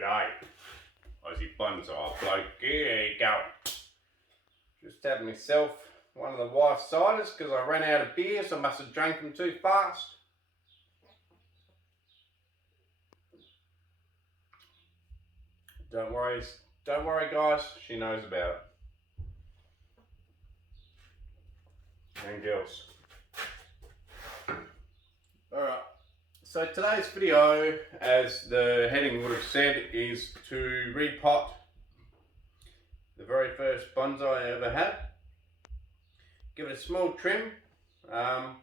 G'day, Aussie Bonsai Bloke. Here you go. Just had myself one of the wife's ciders because I ran out of beer, so I must have drank them too fast. Don't worry guys, she knows about it. And girls. Alright, so today's video, as the heading would have said, is to repot the very first bonsai I ever had. Give it a small trim. I'll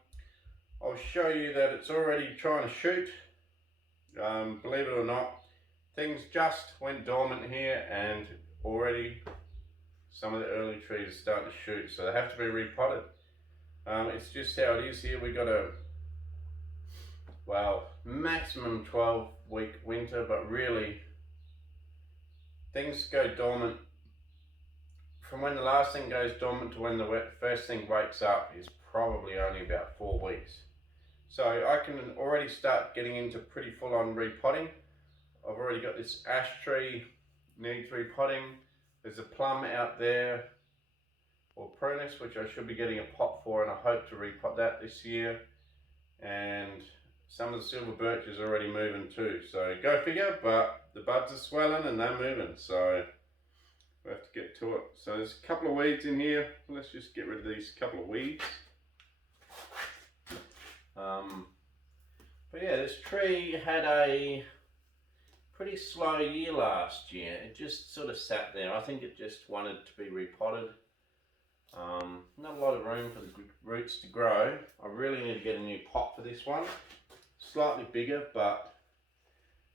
show you that it's already trying to shoot. Believe it or not, things just went dormant here and already some of the early trees are starting to shoot, so they have to be repotted. It's just how it is here. We got a, well, maximum 12-week winter, but really things go dormant. From when the last thing goes dormant to when the first thing wakes up is probably only about 4 weeks. So I can already start getting into pretty full-on repotting. I've already got this ash tree, needs repotting. There's a plum out there, or prunus, which I should be getting a pot for, and I hope to repot that this year. And some of the silver birch is already moving too. So go figure, but the buds are swelling and they're moving. So we have to get to it. So there's a couple of weeds in here. Let's just get rid of these couple of weeds. But yeah, this tree had a pretty slow year last year. It just sort of sat there. I think it just wanted to be repotted. Not a lot of room for the roots to grow. I really need to get a new pot for this one. Slightly bigger, but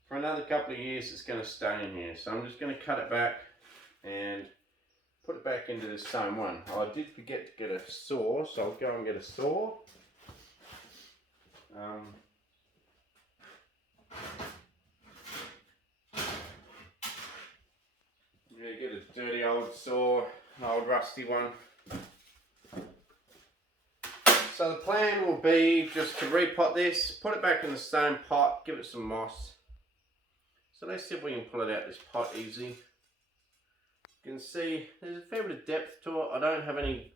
for another couple of years it's going to stay in here. So I'm just going to cut it back and put it back into this same one. I did forget to get a saw, so I'll go and get a saw. Yeah, get a dirty old saw, an old rusty one. So the plan will be just to repot this, put it back in the same pot, give it some moss. So let's see if we can pull it out this pot easy. You can see there's a fair bit of depth to it. I don't have any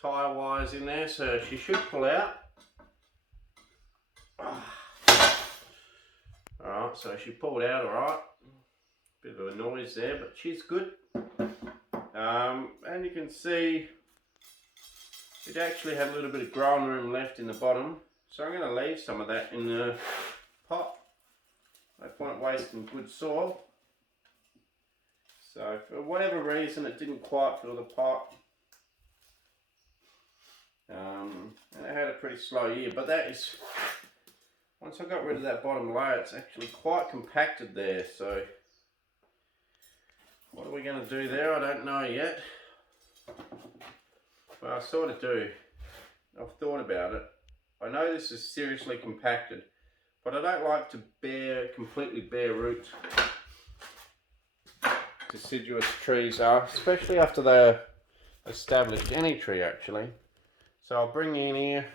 tire wires in there, so she should pull out. Alright, so she pulled out alright. Bit of a noise there, but she's good. And you can see it actually had a little bit of growing room left in the bottom, so I'm going to leave some of that in the pot. No point wasting good soil. So for whatever reason it didn't quite fill the pot, and it had a pretty slow year, but that is, once I got rid of that bottom layer, it's actually quite compacted there. So what are we going to do there? I don't know yet. Well, I sort of do. I've thought about it. I know this is seriously compacted, but I don't like to completely bare root deciduous trees are, especially after they're established, any tree actually. So I'll bring in here,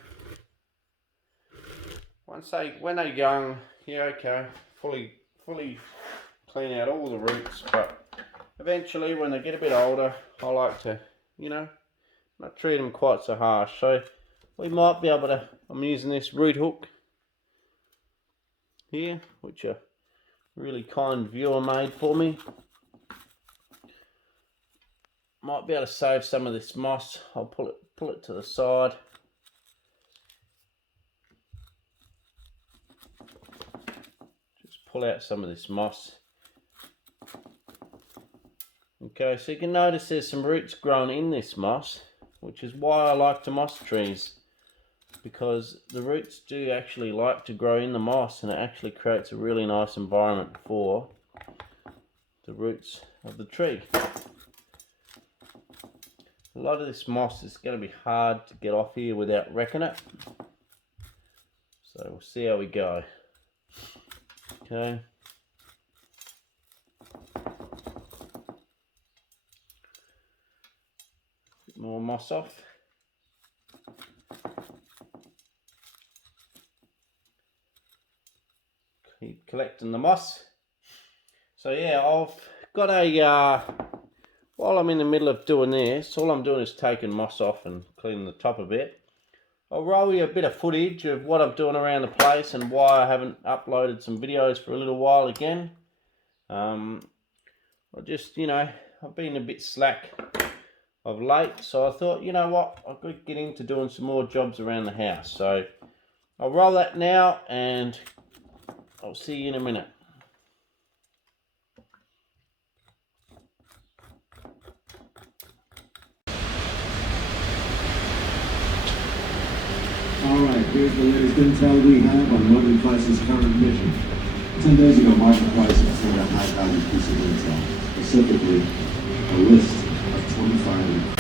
when they're young, yeah, okay, fully clean out all the roots, but eventually when they get a bit older, I like to, you know, not treat them quite so harsh. So we might be able to, I'm using this root hook here, which a really kind viewer made for me. Might be able to save some of this moss. I'll pull it to the side. Just pull out some of this moss. Okay, so you can notice there's some roots growing in this moss, which is why I like to moss trees, because the roots do actually like to grow in the moss, and it actually creates a really nice environment for the roots of the tree. A lot of this moss is going to be hard to get off here without wrecking it. So we'll see how we go. Okay. Bit more moss off. Keep collecting the moss. So yeah, I've got a, while I'm in the middle of doing this, all I'm doing is taking moss off and cleaning the top a bit. I'll roll you a bit of footage of what I'm doing around the place and why I haven't uploaded some videos for a little while again. I just, I've been a bit slack of late, so I thought, you know what, I could get into doing some more jobs around the house. So I'll roll that now and I'll see you in a minute. Alright, here's the latest intel we have on Northern Price's current mission. 10 days ago, Martin Price obtained a high-value piece of intel, specifically a list of 25...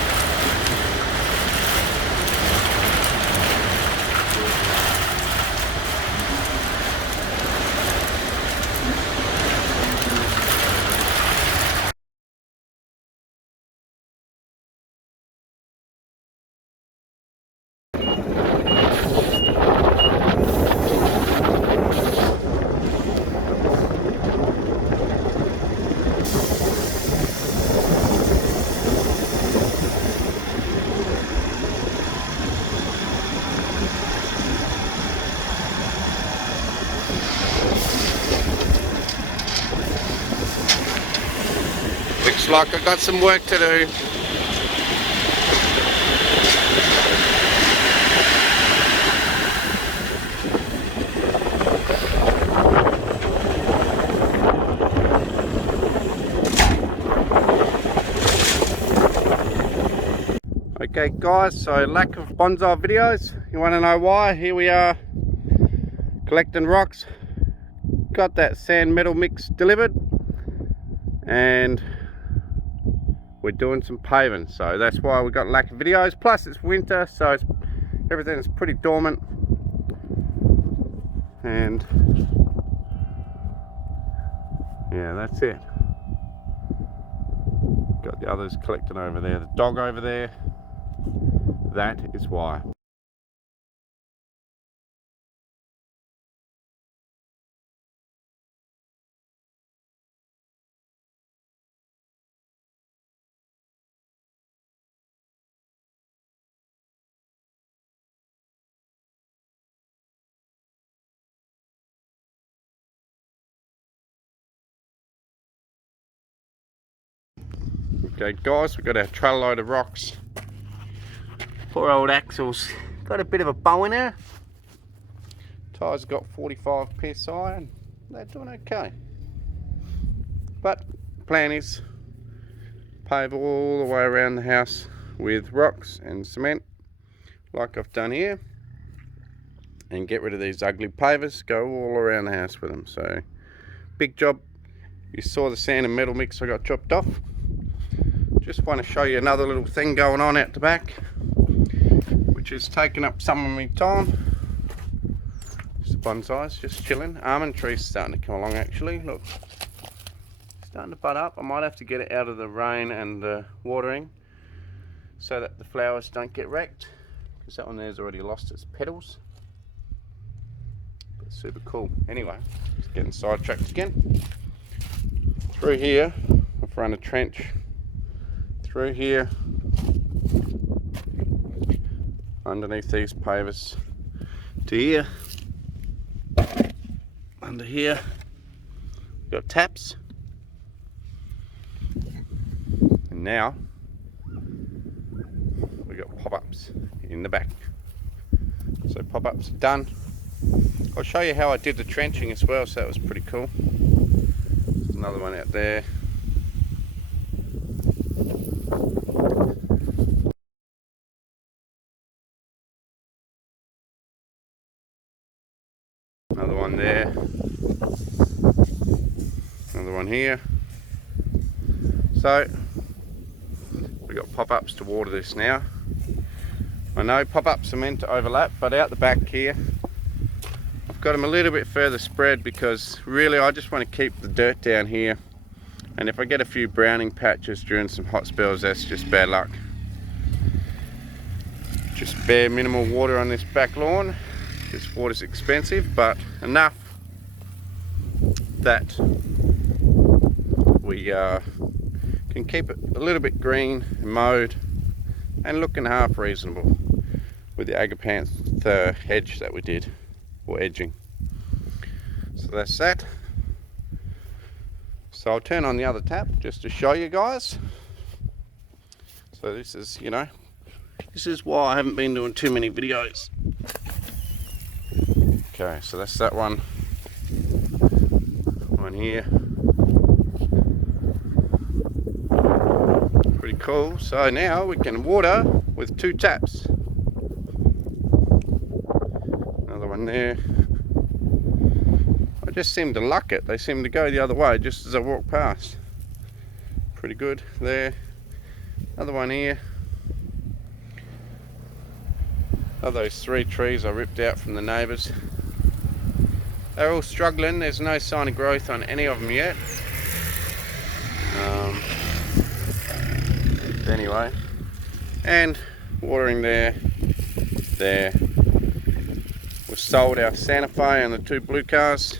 Looks like I've got some work to do. Okay guys, so lack of bonsai videos. You want to know why? Here we are collecting rocks. Got that sand metal mix delivered and we're doing some paving, so that's why we got lack of videos. Plus it's winter, so everything's pretty dormant, and yeah, that's it. Got the others collecting over there, the dog over there. That is why. Okay guys, we've got our trailer load of rocks. Poor old Axel's got a bit of a bow in there. Tyres got 45 psi and they're doing okay. But plan is pave all the way around the house with rocks and cement like I've done here, and get rid of these ugly pavers, go all around the house with them. So big job. You saw the sand and metal mix I got chopped off. Just want to show you another little thing going on out the back, which is taking up some of my time. Just bonsais, just chilling. Almond trees starting to come along actually. Look, starting to bud up. I might have to get it out of the rain and the watering so that the flowers don't get wrecked, because that one there's already lost its petals. But super cool. Anyway, just getting sidetracked again. Through here, I've run a trench through here, underneath these pavers to here, under here, we've got taps, and now we've got pop-ups in the back. So pop-ups are done. I'll show you how I did the trenching as well, so that was pretty cool. There's another one out there. Another one there, another one here. So we've got pop-ups to water this now. I know pop-ups are meant to overlap, but out the back here I've got them a little bit further spread, because really I just want to keep the dirt down here, and if I get a few browning patches during some hot spells, that's just bad luck. Just bare minimal water on this back lawn. This water's expensive, but enough that we can keep it a little bit green, mowed, and looking half reasonable with the agapanth hedge that we did, or edging. So that's that. So I'll turn on the other tap just to show you guys. So this is, you know, this is why I haven't been doing too many videos. Okay, so that's that one. One here. Pretty cool. So now we can water with 2 taps. Another one there. I just seem to luck it. They seem to go the other way just as I walk past. Pretty good there. Another one here. Oh, those 3 trees I ripped out from the neighbours. They're all struggling. There's no sign of growth on any of them yet. Anyway, and watering there. We've sold our Santa Fe and the 2 blue cars.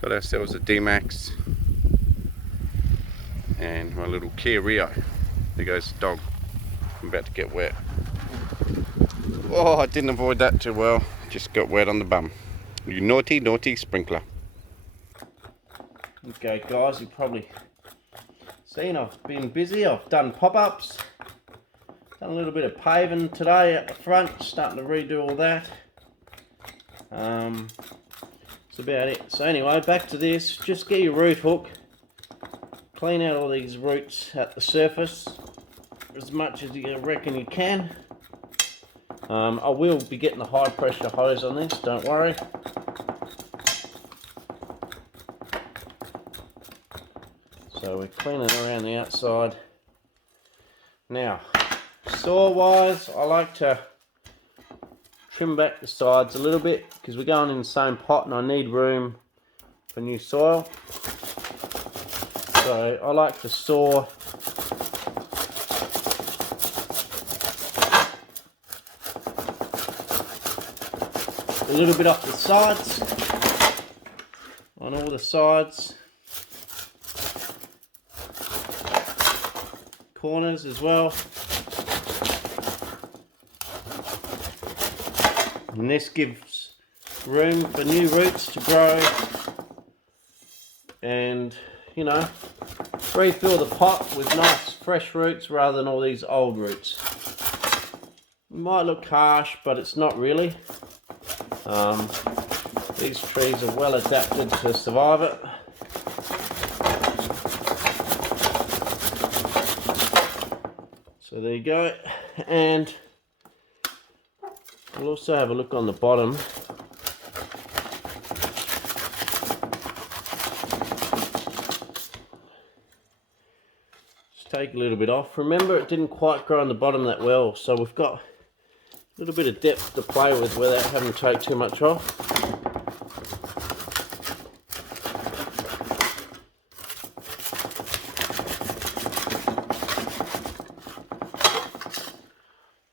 Got ourselves a D-Max and my little Kia Rio. There goes the dog. I'm about to get wet. Oh, I didn't avoid that too well. Just got wet on the bum. You naughty, naughty sprinkler. Okay guys, you've probably seen I've been busy. I've done pop-ups. Done a little bit of paving today at the front. Starting to redo all that. That's about it. So anyway, back to this. Just get your root hook. Clean out all these roots at the surface as much as you reckon you can. I will be getting the high pressure hose on this, don't worry. So we're cleaning around the outside. Now, saw wise, I like to trim back the sides a little bit because we're going in the same pot and I need room for new soil. So I like to saw a little bit off the sides, on all the sides, corners as well. And this gives room for new roots to grow and, you know, refill the pot with nice fresh roots rather than all these old roots. It might look harsh, but it's not really. These trees are well adapted to survive it. So there you go. And we'll also have a look on the bottom. Just take a little bit off. Remember, it didn't quite grow on the bottom that well, so we've got a little bit of depth to play with without having to take too much off.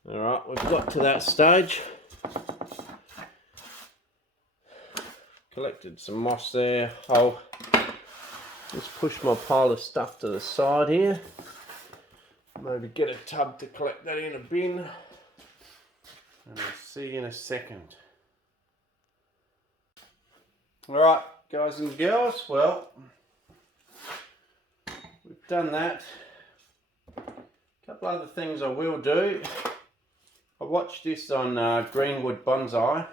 Alright, we've got to that stage. Collected some moss there. I'll just push my pile of stuff to the side here. Maybe get a tub to collect that in a bin. And I'll see you in a second. Alright, guys and girls, well, we've done that. A couple other things I will do. I watched this on Greenwood Bonsai.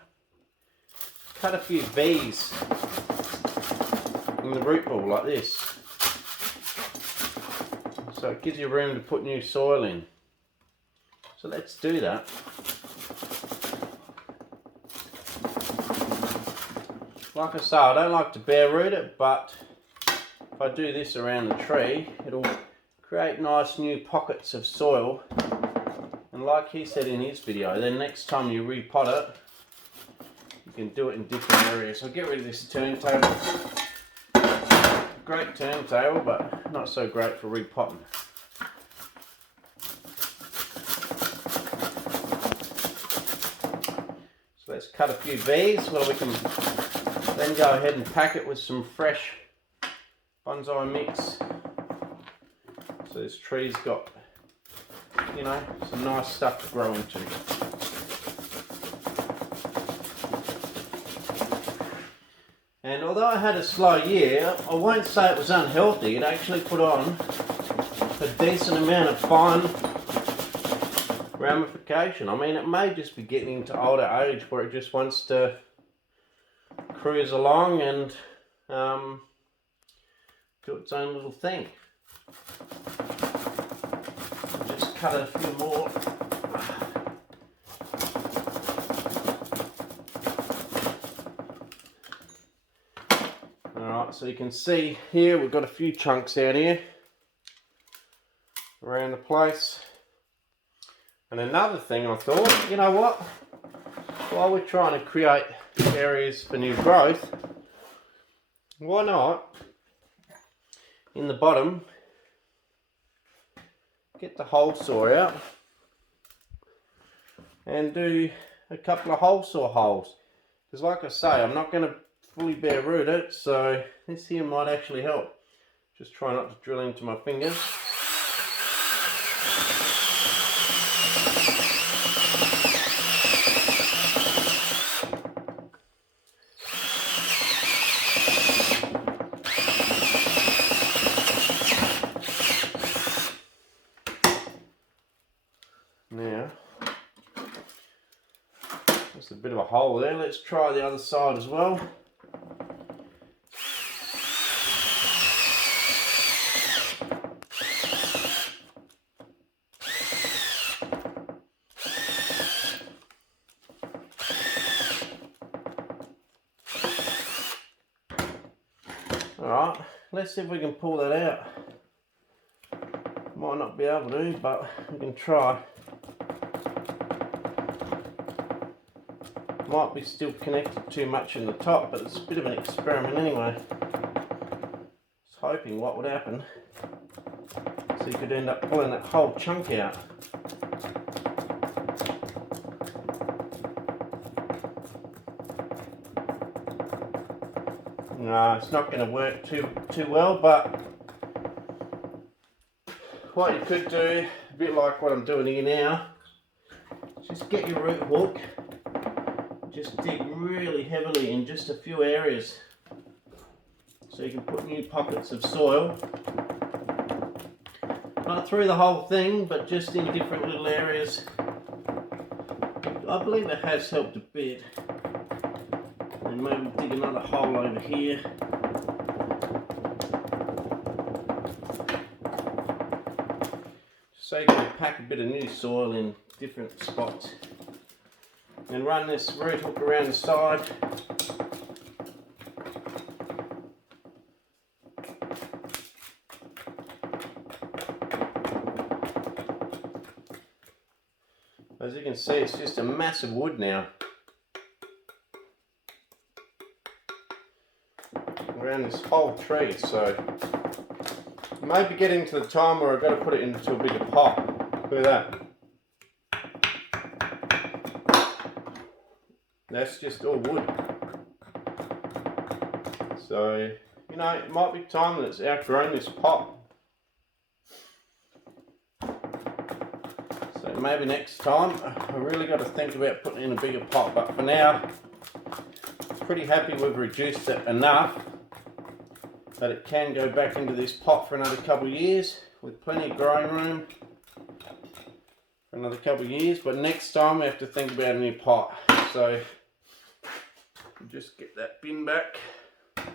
Cut a few V's in the root ball like this. So it gives you room to put new soil in. So let's do that. Like I say, I don't like to bare root it, but if I do this around the tree, it'll create nice new pockets of soil. And like he said in his video, then next time you repot it, you can do it in different areas. I'll get rid of this turntable. Great turntable, but not so great for repotting. So let's cut a few V's where we can Then go ahead and pack it with some fresh bonsai mix. So this tree's got, you know, some nice stuff to grow into. And although I had a slow year, I won't say it was unhealthy. It actually put on a decent amount of fine ramification. I mean, it may just be getting into older age where it just wants to cruise along and do its own little thing. Just cut a few more. Alright, so you can see here we've got a few chunks out here around the place. And another thing I thought, you know what, while we're trying to create areas for new growth, why not in the bottom get the hole saw out and do a couple of hole saw holes, because like I say, I'm not going to fully bare root it, so this here might actually help. Just try not to drill into my fingers. Now, there's a bit of a hole there. Let's try the other side as well. Alright, let's see if we can pull that out. Might not be able to, but we can try. Might be still connected too much in the top, but it's a bit of an experiment anyway. Just hoping what would happen. So you could end up pulling that whole chunk out. No, it's not going to work too well, but what you could do, a bit like what I'm doing here now, just get your root hook, just dig really heavily in just a few areas so you can put new pockets of soil, not through the whole thing, but just in different little areas. I believe it has helped a bit. And maybe dig another hole over here. So you can pack a bit of new soil in different spots. And run this root hook around the side. As you can see, it's just a massive wood now. Around this whole tree, so maybe getting to the time where I've got to put it into a bigger pot. Look at that. That's just all wood. So, you know, it might be time that it's outgrown this pot. So maybe next time I really got to think about putting in a bigger pot, but for now, pretty happy we've reduced it enough that it can go back into this pot for another couple of years with plenty of growing room for another couple of years. But next time we have to think about a new pot. So just get that bin back and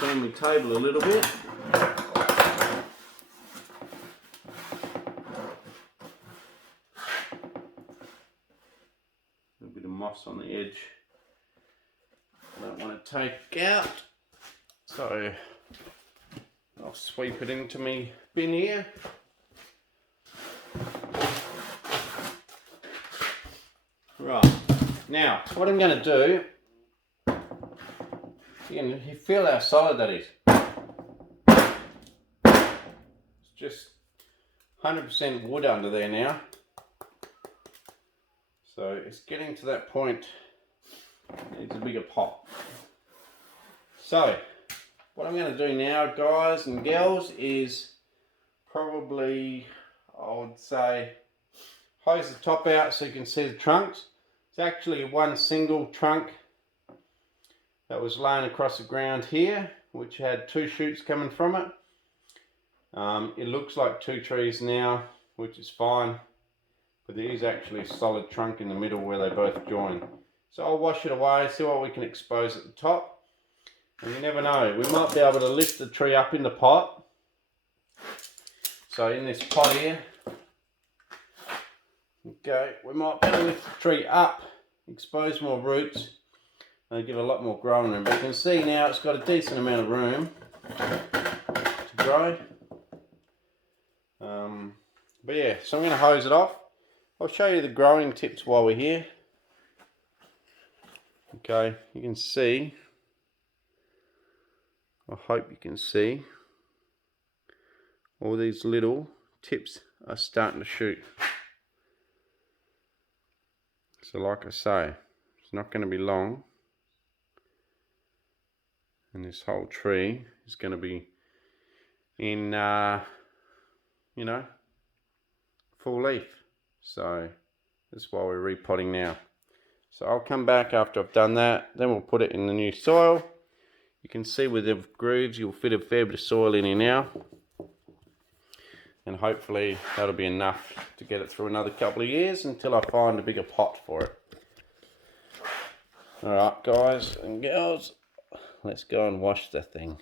turn my table a little bit. A bit of moss on the edge I don't want to take out. So I'll sweep it into my bin here. Right, now what I'm going to do, you feel how solid that is. It's just 100% wood under there now. So it's getting to that point Needs a bigger pot. So, what I'm going to do now, guys and girls, is probably, I would say, hose the top out so you can see the trunks. It's actually one single trunk that was laying across the ground here, which had 2 shoots coming from it. It looks like 2 trees now, which is fine, but there is actually a solid trunk in the middle where they both join. So I'll wash it away, see what we can expose at the top, and you never know, we might be able to lift the tree up in the pot. So in this pot here, okay, we might be able to lift the tree up, expose more roots, and give it a lot more growing room. But you can see now it's got a decent amount of room to grow. But yeah, so I'm going to hose it off. I'll show you the growing tips while we're here. Okay, you can see, I hope you can see, all these little tips are starting to shoot. So like I say, it's not going to be long, and this whole tree is going to be in, you know, full leaf. So that's why we're repotting now. So I'll come back after I've done that, then we'll put it in the new soil. You can see with the grooves you'll fit a fair bit of soil in here now, and hopefully that'll be enough to get it through another couple of years until I find a bigger pot for it. Alright guys and girls, let's go and wash the thing.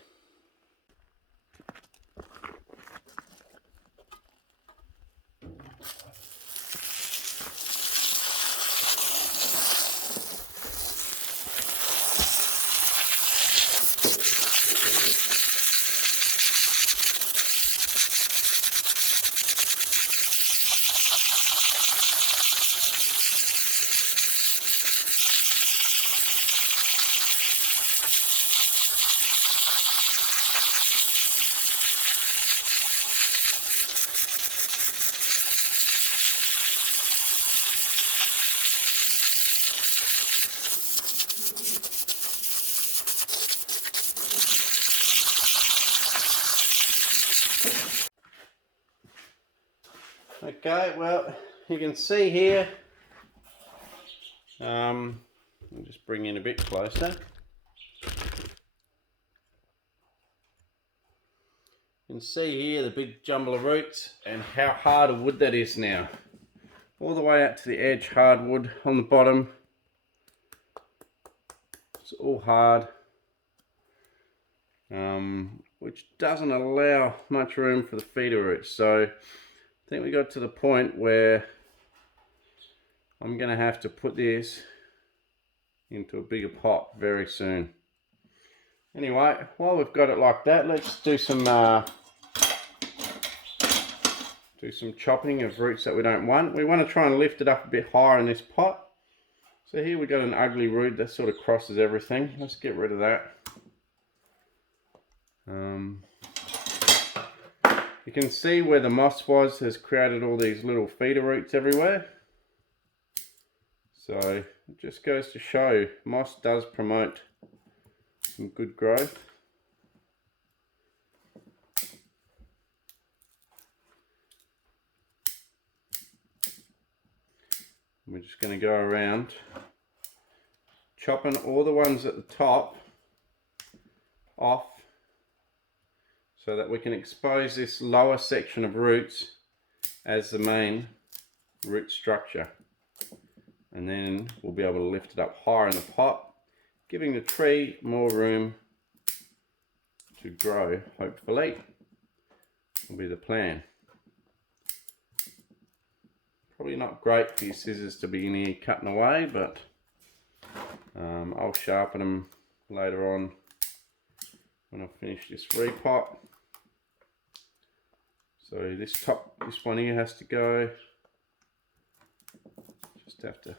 Okay, well, you can see here, I'll just bring in a bit closer. You can see here the big jumble of roots and how hard a wood that is now. All the way out to the edge, hardwood on the bottom. It's all hard, which doesn't allow much room for the feeder roots. So I think we got to the point where I'm going to have to put this into a bigger pot very soon. Anyway, while we've got it like that, let's do some chopping of roots that we don't want. We want to try and lift it up a bit higher in this pot. So here we got an ugly root that sort of crosses everything. Let's get rid of that. You can see where the moss was has created all these little feeder roots everywhere. So it just goes to show moss does promote some good growth. We're just going to go around chopping all the ones at the top off so that we can expose this lower section of roots as the main root structure, and then we'll be able to lift it up higher in the pot, giving the tree more room to grow. Hopefully will be the plan. Probably not great for your scissors to be in here cutting away, but I'll sharpen them later on when I finish this repot. So this one here has to go. Just have to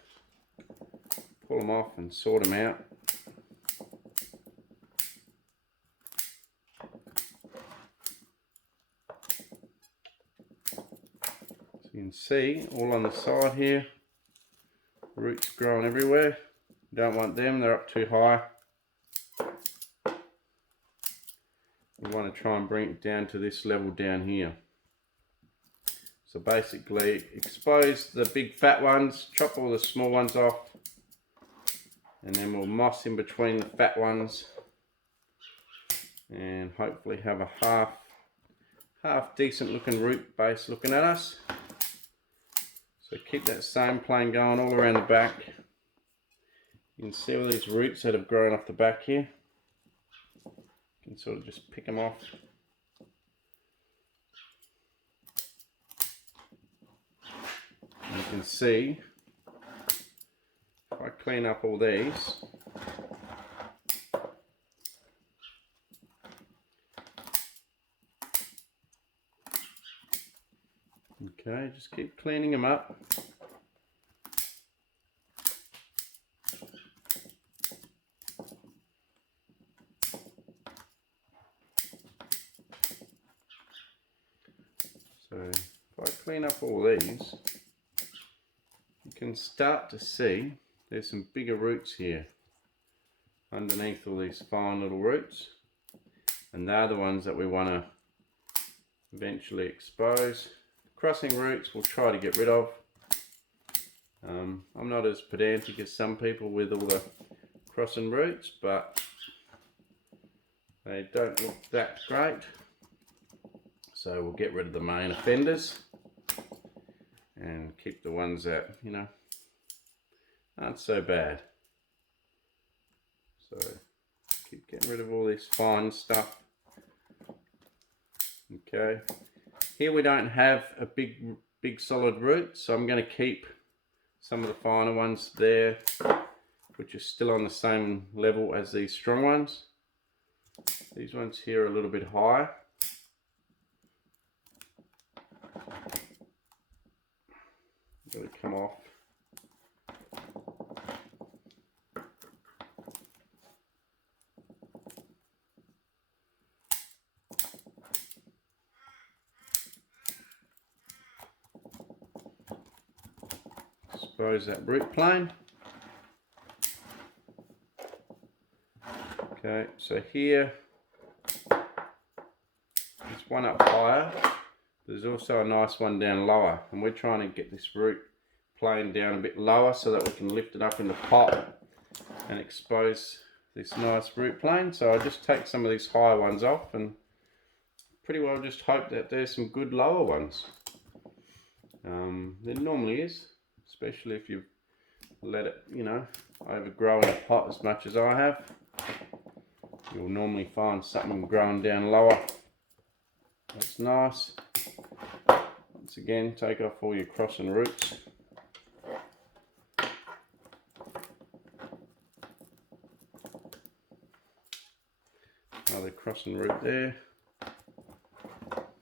pull them off and sort them out. So you can see all on the side here, roots growing everywhere. We don't want them, they're up too high. We want to try and bring it down to this level down here. So basically expose the big fat ones, chop all the small ones off, and then we'll moss in between the fat ones and hopefully have a half decent looking root base looking at us. So keep that same plane going all around the back. You can see all these roots that have grown off the back here. You can sort of just pick them off. And you can see, if I clean up all these, okay, just keep cleaning them up. So if I clean up all these, you can start to see there's some bigger roots here underneath all these fine little roots, and they're the ones that we want to eventually expose. Crossing roots we'll try to get rid of. I'm not as pedantic as some people with all the crossing roots, but they don't look that great. So we'll get rid of the main offenders and keep the ones that, you know, aren't so bad. So keep getting rid of all this fine stuff. Okay, here we don't have a big solid root, so I'm going to keep some of the finer ones there, which are still on the same level as these strong ones. These ones here are a little bit higher. Really come off. Expose that root plane. Okay, so here there's one up higher. There's also a nice one down lower, and we're trying to get this root plane down a bit lower so that we can lift it up in the pot and expose this nice root plane. So I just take some of these higher ones off and pretty well just hope that there's some good lower ones. There normally is, especially if you've let it, you know, overgrow in a pot as much as I have. You'll normally find something growing down lower. That's nice. Once again, take off all your crossing roots. Another crossing root there.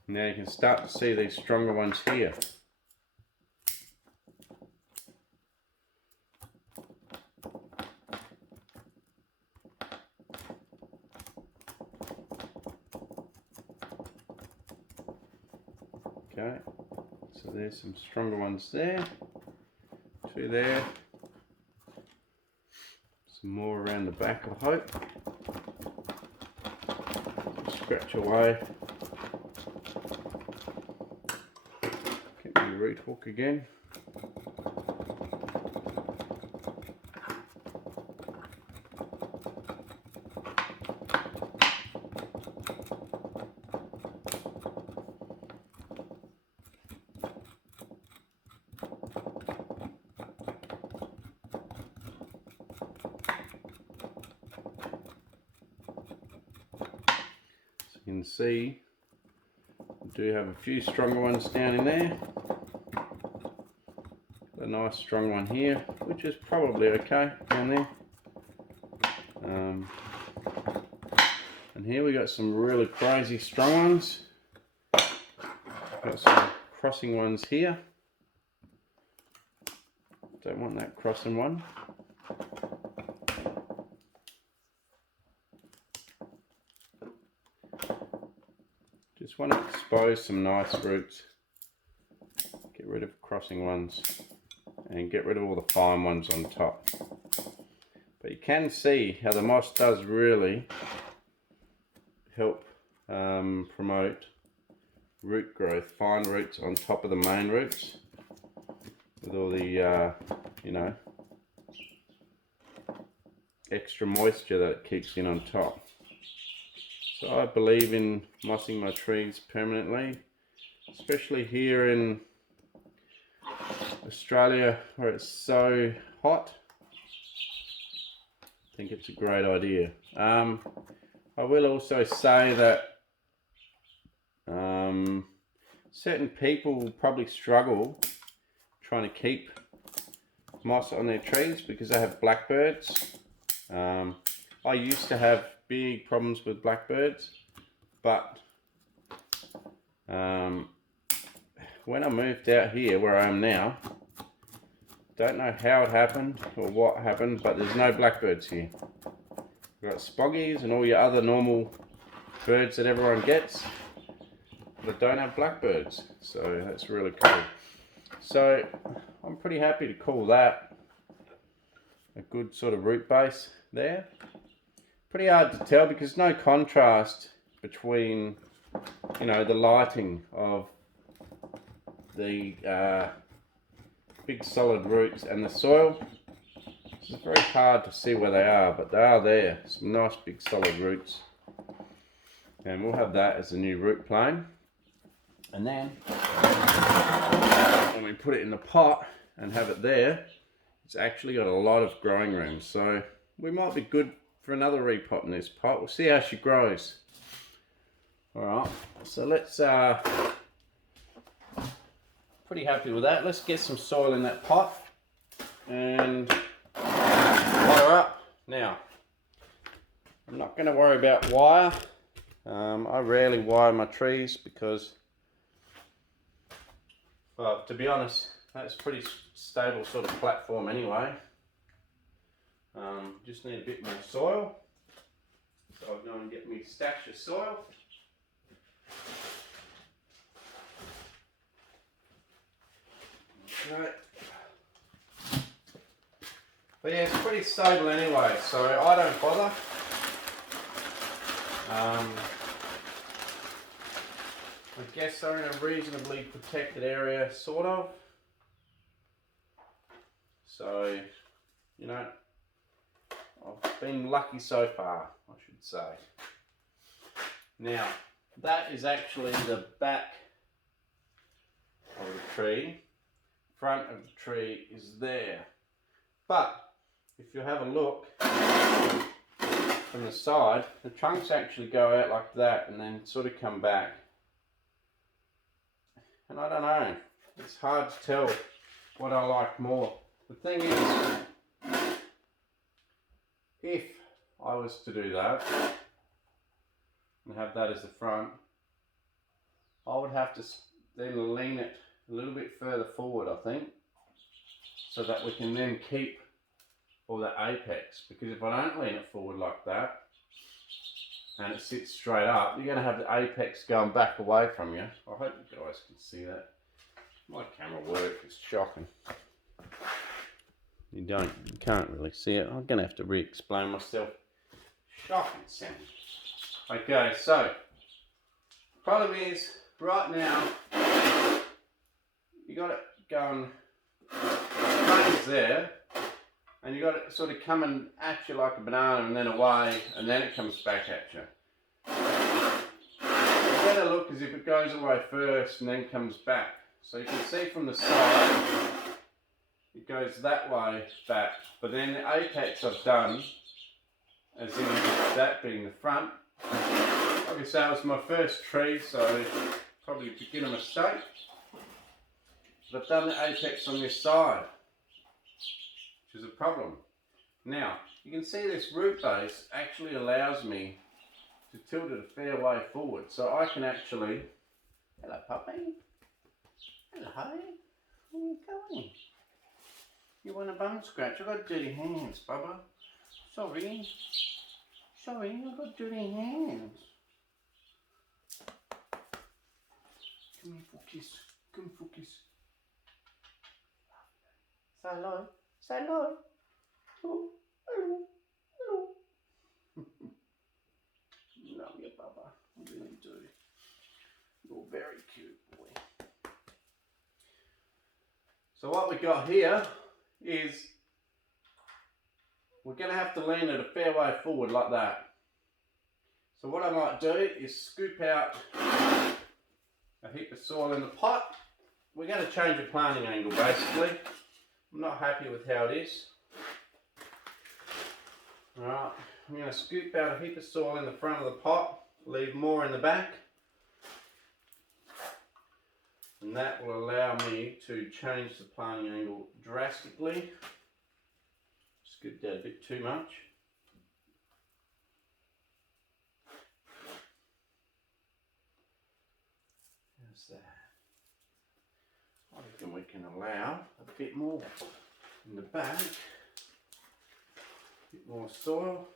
Now you can start to see these stronger ones here. Okay, so there's some stronger ones there, two there, some more around the back I hope. Scratch away, get my root hook again. You can see we do have a few stronger ones down in there. A nice strong one here, which is probably okay down there. And here we got some really crazy strong ones. Got some crossing ones here. Don't want that crossing one. Just want to expose some nice roots, get rid of crossing ones and get rid of all the fine ones on top. But you can see how the moss does really help promote root growth, fine roots on top of the main roots, with all the you know, extra moisture that it keeps in on top. So I believe in mossing my trees permanently, especially here in Australia where it's so hot. I think it's a great idea. I will also say that certain people will probably struggle trying to keep moss on their trees because they have blackbirds. I used to have big problems with blackbirds, but when I moved out here where I am now, don't know how it happened or what happened, but there's no blackbirds here. We've got spoggies and all your other normal birds that everyone gets, but don't have blackbirds, so that's really cool. So I'm pretty happy to call that a good sort of root base there. Pretty hard to tell because no contrast between, you know, the lighting of the big solid roots and the soil. It's very hard to see where they are, but they are there. Some nice big solid roots, and we'll have that as a new root plane. And then when we put it in the pot and have it there, it's actually got a lot of growing room, so we might be good for another repot in this pot. We'll see how she grows. Alright, so let's pretty happy with that. Let's get some soil in that pot and wire up. Now, I'm not going to worry about wire. I rarely wire my trees because, well, to be honest, that's pretty stable sort of platform anyway. Just need a bit more soil, so I'll go and get me stash of soil. Okay. But yeah, it's pretty stable anyway, so I don't bother. I guess they're in a reasonably protected area, sort of. So, you know, I've been lucky so far, I should say. Now, that is actually the back of the tree. Front of the tree is there. But, if you have a look from the side, the trunks actually go out like that and then sort of come back. And I don't know, it's hard to tell what I like more. The thing is, if I was to do that and have that as the front, I would have to then lean it a little bit further forward, I think, so that we can then keep all the apex. Because if I don't lean it forward like that and it sits straight up, you're going to have the apex going back away from you. I hope you guys can see that. My camera work is shocking. You can't really see it. I'm going to have to re-explain myself. Shocking sound. Okay, so problem is, right now, you got it going, front is there, and you got it sort of coming at you like a banana and then away, and then it comes back at you. It's better look as if it goes away first and then comes back. So you can see from the side, it goes that way back, but then the apex I've done, as in that being the front. Like I say, it was my first tree, so probably a beginner mistake. But I've done the apex on this side, which is a problem. Now, you can see this root base actually allows me to tilt it a fair way forward, so I can actually... Hello, puppy. Hello, where you going? You want a bum scratch? I've got dirty hands, Bubba. Sorry. Sorry, I've got dirty hands. Come here, focus. Come focus. Say hello. Say hello. Oh, Love you, Bubba. I really do. You're very cute, boy. So what we got here is we're going to have to lean it a fair way forward like that. So what I might do is scoop out a heap of soil in the pot. We're going to change the planting angle basically. I'm not happy with how it is. Alright, I'm going to scoop out a heap of soil in the front of the pot, leave more in the back. And that will allow me to change the planting angle drastically. Scooped out a bit too much. How's that? I reckon we can allow a bit more in the back. A bit more soil.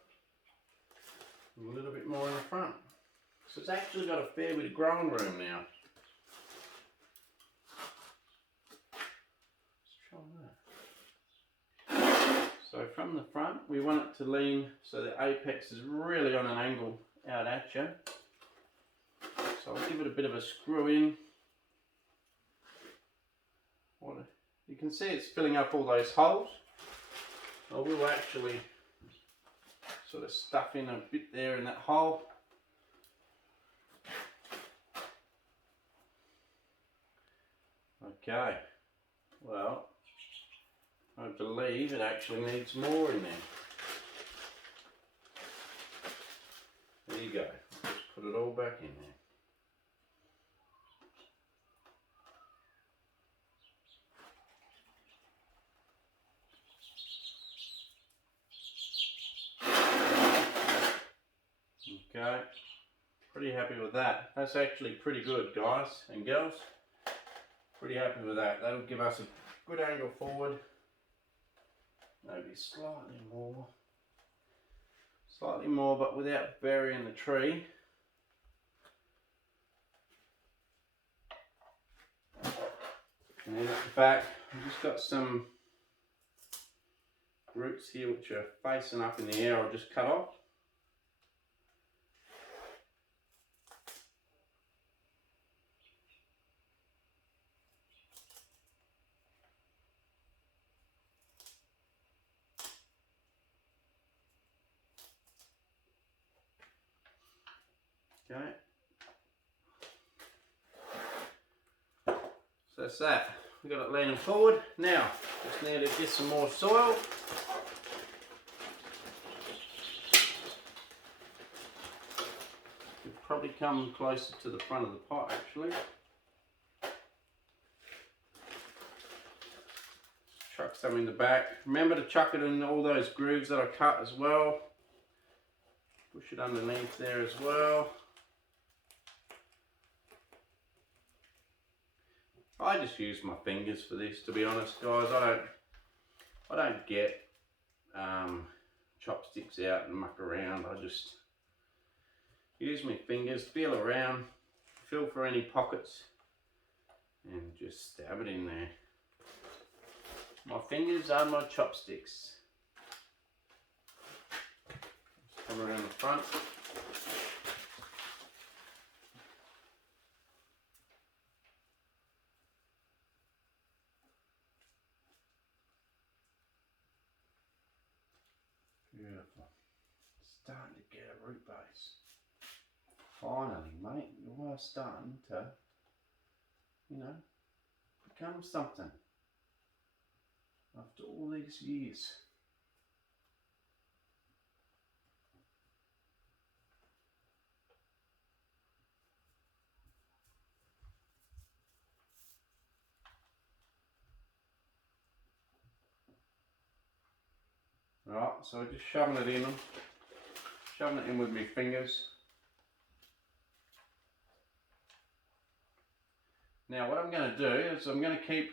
And a little bit more in the front. So it's actually got a fair bit of growing room now. So from the front, we want it to lean so the apex is really on an angle out at you. So I'll give it a bit of a screw in. You can see it's filling up all those holes. I will actually sort of stuff in a bit there in that hole. Okay, well, I believe it actually needs more in there. There you go. Just put it all back in there. Okay, pretty happy with that. That's actually pretty good, guys and girls. Pretty happy with that. That'll give us a good angle forward. Maybe slightly more, but without burying the tree. And then at the back, I've just got some roots here which are facing up in the air. I'll just cut off. Okay. So that's that. We've got it leaning forward. Now, just need to get some more soil. We'll probably come closer to the front of the pot actually. Chuck some in the back. Remember to chuck it in all those grooves that I cut as well. Push it underneath there as well. I just use my fingers for this, to be honest, guys. I don't get chopsticks out and muck around. I just use my fingers, feel around, feel for any pockets, and just stab it in there. My fingers are my chopsticks. Just come around the front. Beautiful. Starting to get a root base. Finally, mate, you are starting to, you know, become something. After all these years. Right, so I'm just shoving it in with my fingers. Now what I'm going to do is I'm going to keep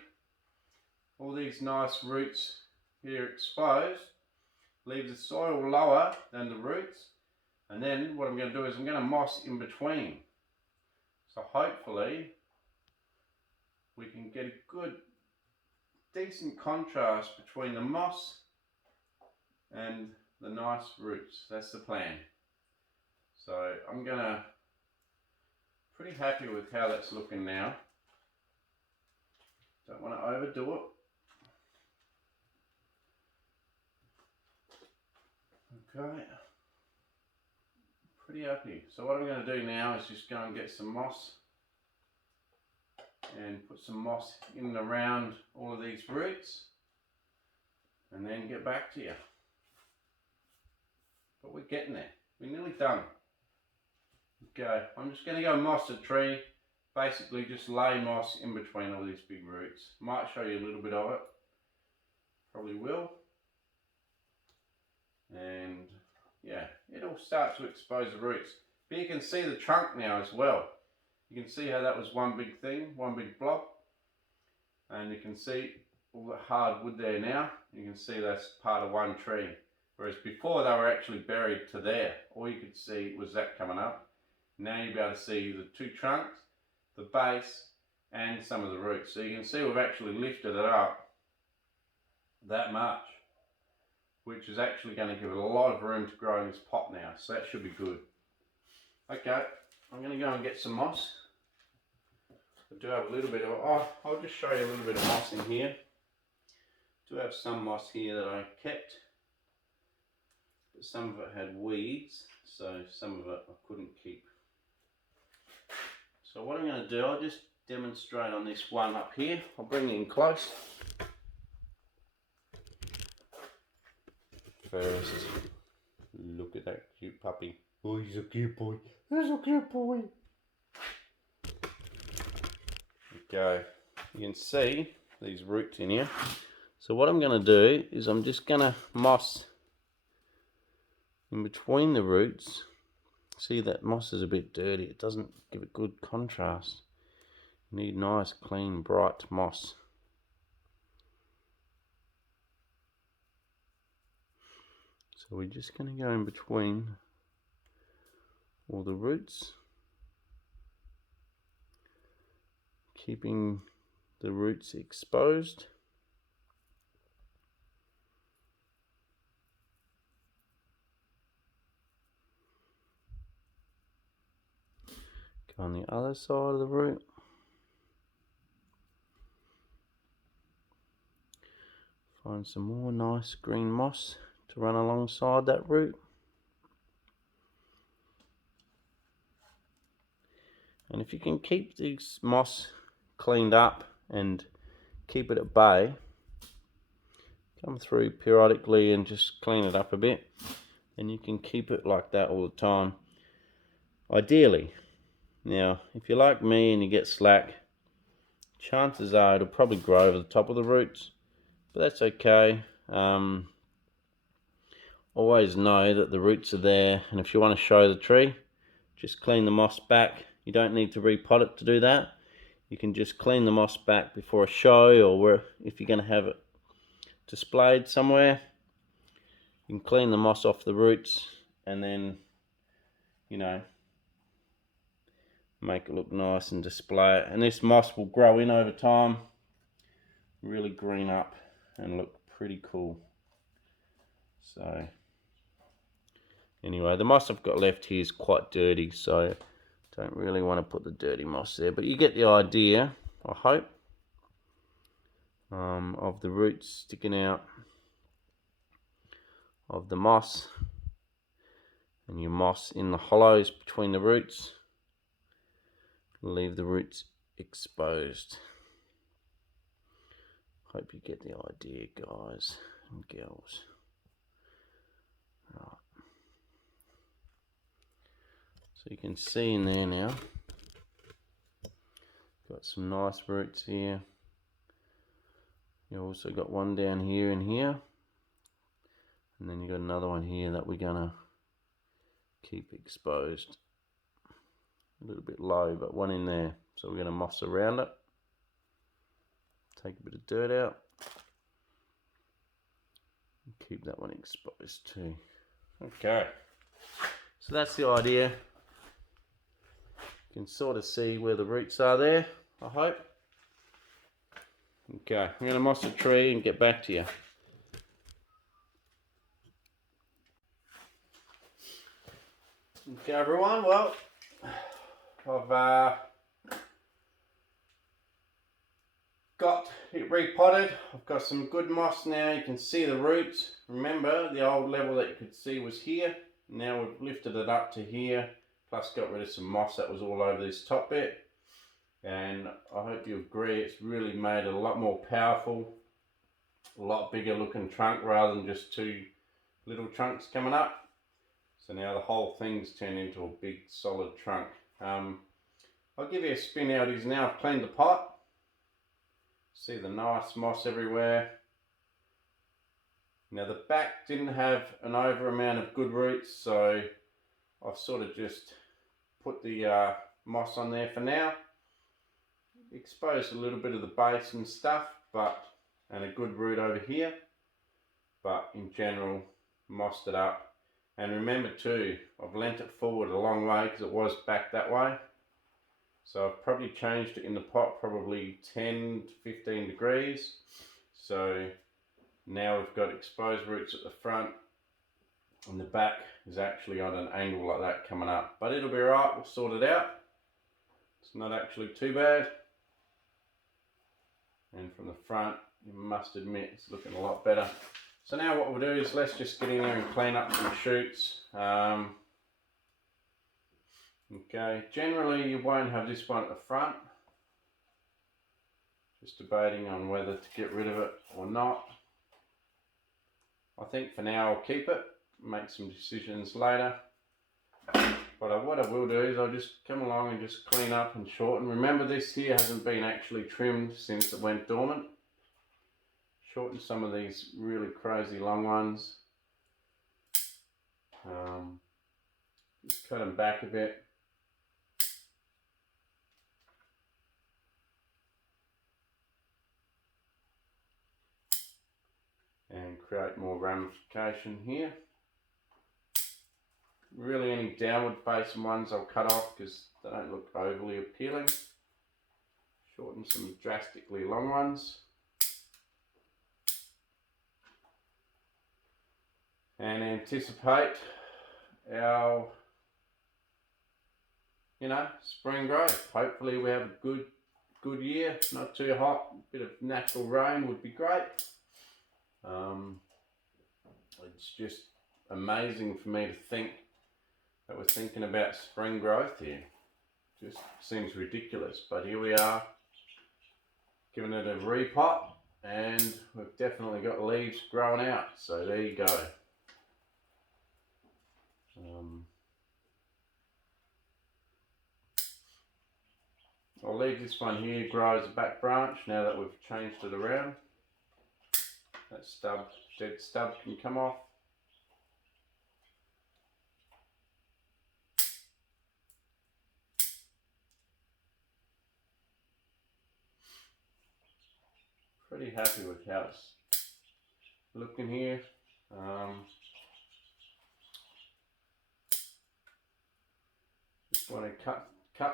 all these nice roots here exposed, leave the soil lower than the roots, and then what I'm going to do is I'm going to moss in between. So hopefully we can get a good, decent contrast between the moss and the nice roots. That's the plan. So I'm gonna pretty happy with how that's looking now. Don't want to overdo it. Okay. Pretty happy. So what I'm going to do now is just go and get some moss and put some moss in and around all of these roots and then get back to you. But we're getting there. We're nearly done. Okay, I'm just going to go moss the tree. Basically just lay moss in between all these big roots. Might show you a little bit of it. Probably will. And yeah, it'll start to expose the roots. But you can see the trunk now as well. You can see how that was one big thing, one big blob. And you can see all the hard wood there now. You can see that's part of one tree. Whereas before they were actually buried to there. All you could see was that coming up. Now you'll be able to see the two trunks, the base, and some of the roots. So you can see we've actually lifted it up that much, which is actually going to give it a lot of room to grow in this pot now. So that should be good. Okay, I'm going to go and get some moss. I do have a little bit of, I'll just show you a little bit of moss in here. I do have some moss here that I kept. But some of it had weeds, so some of it I couldn't keep. So what I'm going to do, I'll just demonstrate on this one up here. I'll bring it in close. First, look at that cute puppy. Oh, he's a cute boy. He's a cute boy. Okay, you can see these roots in here. So what I'm going to do is I'm just going to moss in between the roots. See, that moss is a bit dirty. It doesn't give it good contrast. You need nice, clean, bright moss. So we're just going to go in between all the roots, keeping the roots exposed. Go on the other side of the root. Find some more nice green moss to run alongside that root. And if you can keep this moss cleaned up and keep it at bay, come through periodically and just clean it up a bit, and you can keep it like that all the time, ideally. Now, if you're like me and you get slack, chances are it'll probably grow over the top of the roots, but that's okay. Always know that the roots are there, and if you want to show the tree, just clean the moss back. You don't need to repot it to do that. You can just clean the moss back before a show, or if you're going to have it displayed somewhere, you can clean the moss off the roots and then, you know, make it look nice and display it. And this moss will grow in over time, really green up and look pretty cool. So anyway, the moss I've got left here is quite dirty, so don't really want to put the dirty moss there, but you get the idea, I hope, of the roots sticking out of the moss, and your moss in the hollows between the roots. Leave the roots exposed. Hope you get the idea, guys and girls. Right. So you can see in there now, got some nice roots here. You also got one down here and here, and then you got another one here that we're gonna keep exposed. A little bit low, but one in there. So we're gonna moss around it, take a bit of dirt out, and keep that one exposed too. Okay, so that's the idea. You can sort of see where the roots are there, I hope. Okay, I'm going to moss the tree and get back to you. Okay everyone, well, I've got it repotted. I've got some good moss now. You can see the roots. Remember, the old level that you could see was here. Now we've lifted it up to here, plus got rid of some moss that was all over this top bit. And I hope you agree, it's really made it a lot more powerful, a lot bigger looking trunk rather than just two little trunks coming up. So now the whole thing's turned into a big solid trunk. I'll give you a spin how it is now. I've cleaned the pot. See the nice moss everywhere. Now the back didn't have an over amount of good roots, so I've sort of just put the moss on there for now. Exposed a little bit of the base and stuff, and a good root over here. But in general, mossed it up. And remember too, I've lent it forward a long way because it was back that way. So I've probably changed it in the pot probably 10 to 15 degrees. So now we've got exposed roots at the front and the back is actually on an angle like that coming up. But it'll be alright, we'll sort it out. It's not actually too bad. And from the front, you must admit it's looking a lot better. So now what we'll do is let's just get in there and clean up some shoots. Okay, generally you won't have this one at the front. Just debating on whether to get rid of it or not. I think for now I'll keep it, make some decisions later. But what I will do is I'll just come along and just clean up and shorten. Remember, this here hasn't been actually trimmed since it went dormant. Shorten some of these really crazy long ones. Just cut them back a bit. And create more ramification here. Really any downward facing ones I'll cut off because they don't look overly appealing. Shorten some drastically long ones. And anticipate our, spring growth. Hopefully we have a good year, not too hot. A bit of natural rain would be great. It's just amazing for me to think that we're thinking about spring growth here. Just seems ridiculous, but here we are, giving it a repot, and we've definitely got leaves growing out. So there you go. I'll leave this one here grow as a back branch now that we've changed it around. That dead stub can come off. Pretty happy with how it's looking here. Just want to cut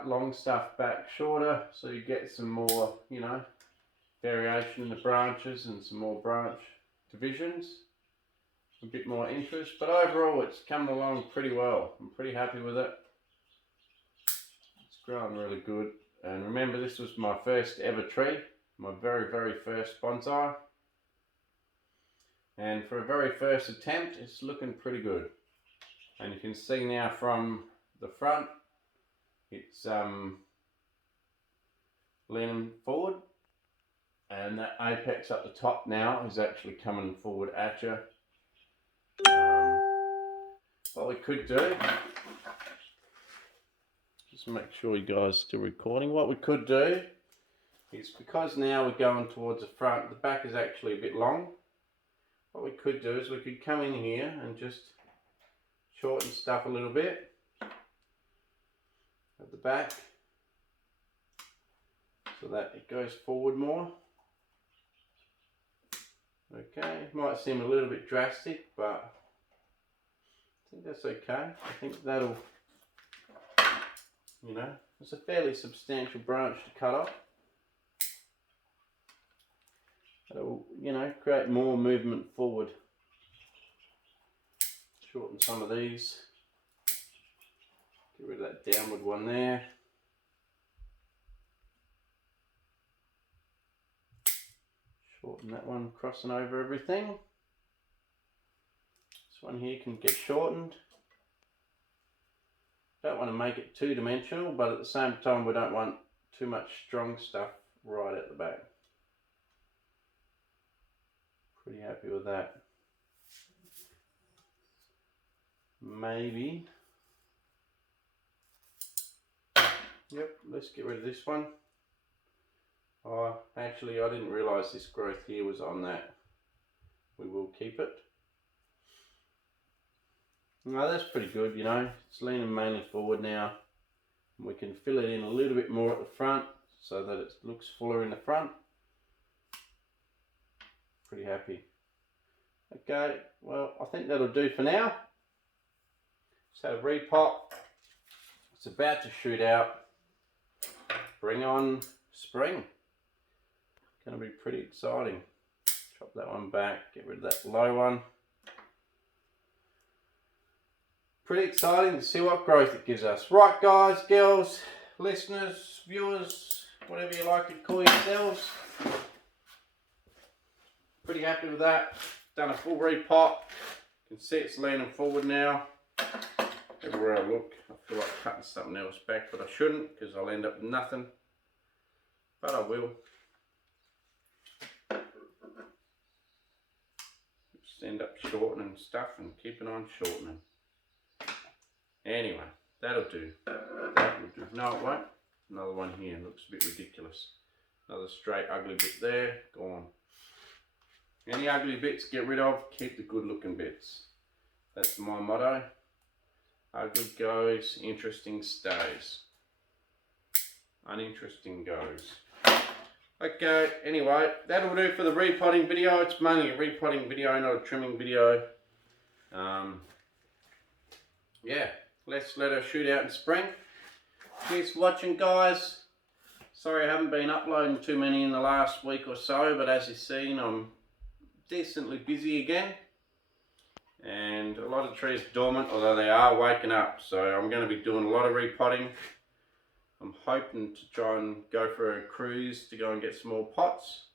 long stuff back shorter so you get some more, variation in the branches and some more branch divisions. A bit more interest, but overall it's coming along pretty well. I'm pretty happy with it. It's growing really good. And remember, this was my first ever tree, my very first bonsai. And for a very first attempt, it's looking pretty good. And you can see now from the front, it's leaning forward, and that apex up the top now is actually coming forward at you. What we could do, just make sure you guys are still recording. What we could do is, because now we're going towards the front, the back is actually a bit long. What we could do is we could come in here and just shorten stuff a little bit at the back so that it goes forward more. Okay, might seem a little bit drastic, but I think that's okay. I think that'll, it's a fairly substantial branch to cut off. It'll, create more movement forward. Shorten some of these. Get rid of that downward one there. Shorten that one, crossing over everything. This one here can get shortened. Don't want to make it two-dimensional, but at the same time we don't want too much strong stuff right at the back. Pretty happy with that. Maybe. Yep, let's get rid of this one. Oh, actually I didn't realise this growth here was on that. We will keep it. No, that's pretty good, you know. It's leaning mainly forward now. We can fill it in a little bit more at the front so that it looks fuller in the front. Pretty happy. Okay, well, I think that'll do for now. Just had a repot. It's about to shoot out. Bring on spring. Gonna be pretty exciting. Chop that one back, get rid of that low one. Pretty exciting to see what growth it gives us. Right guys, girls, listeners, viewers, whatever you like to call yourselves. Pretty happy with that. Done a full repot. You can see it's leaning forward now. Everywhere I look, I feel like cutting something else back, but I shouldn't because I'll end up with nothing. But I will. Just end up shortening stuff and keeping on shortening. Anyway, that'll do. That will do. No, it won't. Another one here. Looks a bit ridiculous. Another straight ugly bit there. Gone. Any ugly bits, get rid of. Keep the good looking bits. That's my motto. Ugly goes, interesting stays. Uninteresting goes. Okay, anyway, that'll do for the repotting video. It's mainly a repotting video, not a trimming video. Yeah, let's let her shoot out in spring. Cheers for watching, guys. Sorry I haven't been uploading too many in the last week or so, but as you've seen, I'm decently busy again. And a lot of trees dormant, although they are waking up. So I'm going to be doing a lot of repotting. I'm hoping to try and go for a cruise to go and get some more pots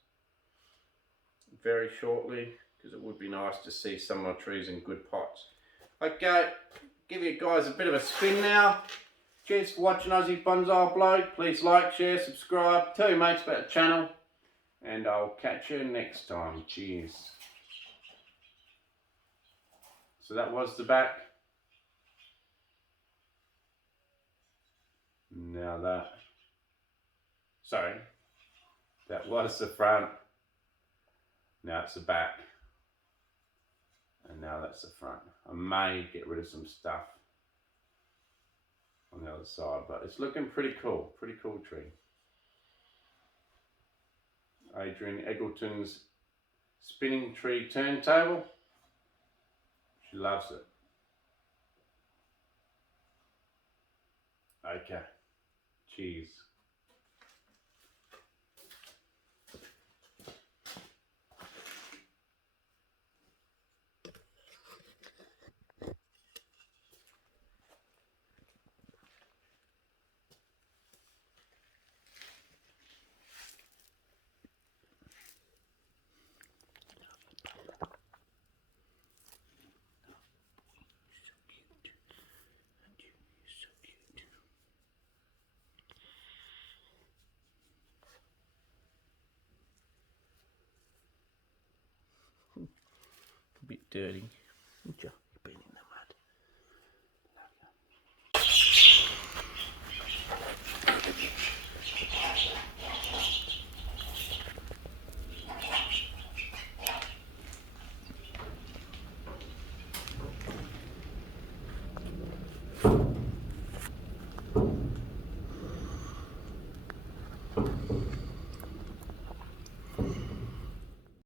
very shortly, because it would be nice to see some of my trees in good pots. Okay, give you guys a bit of a spin now. Cheers for watching Aussie Bonsai Bloke. Please like, share, subscribe, tell your mates about the channel, and I'll catch you next time. Cheers. So that was the back. Now that, sorry, that was the front. Now it's the back. And now that's the front. I may get rid of some stuff on the other side, but it's looking pretty cool. Pretty cool tree. Adrian Eggleton's spinning tree turntable. She loves it. Okay. Cheers. A bit dirty.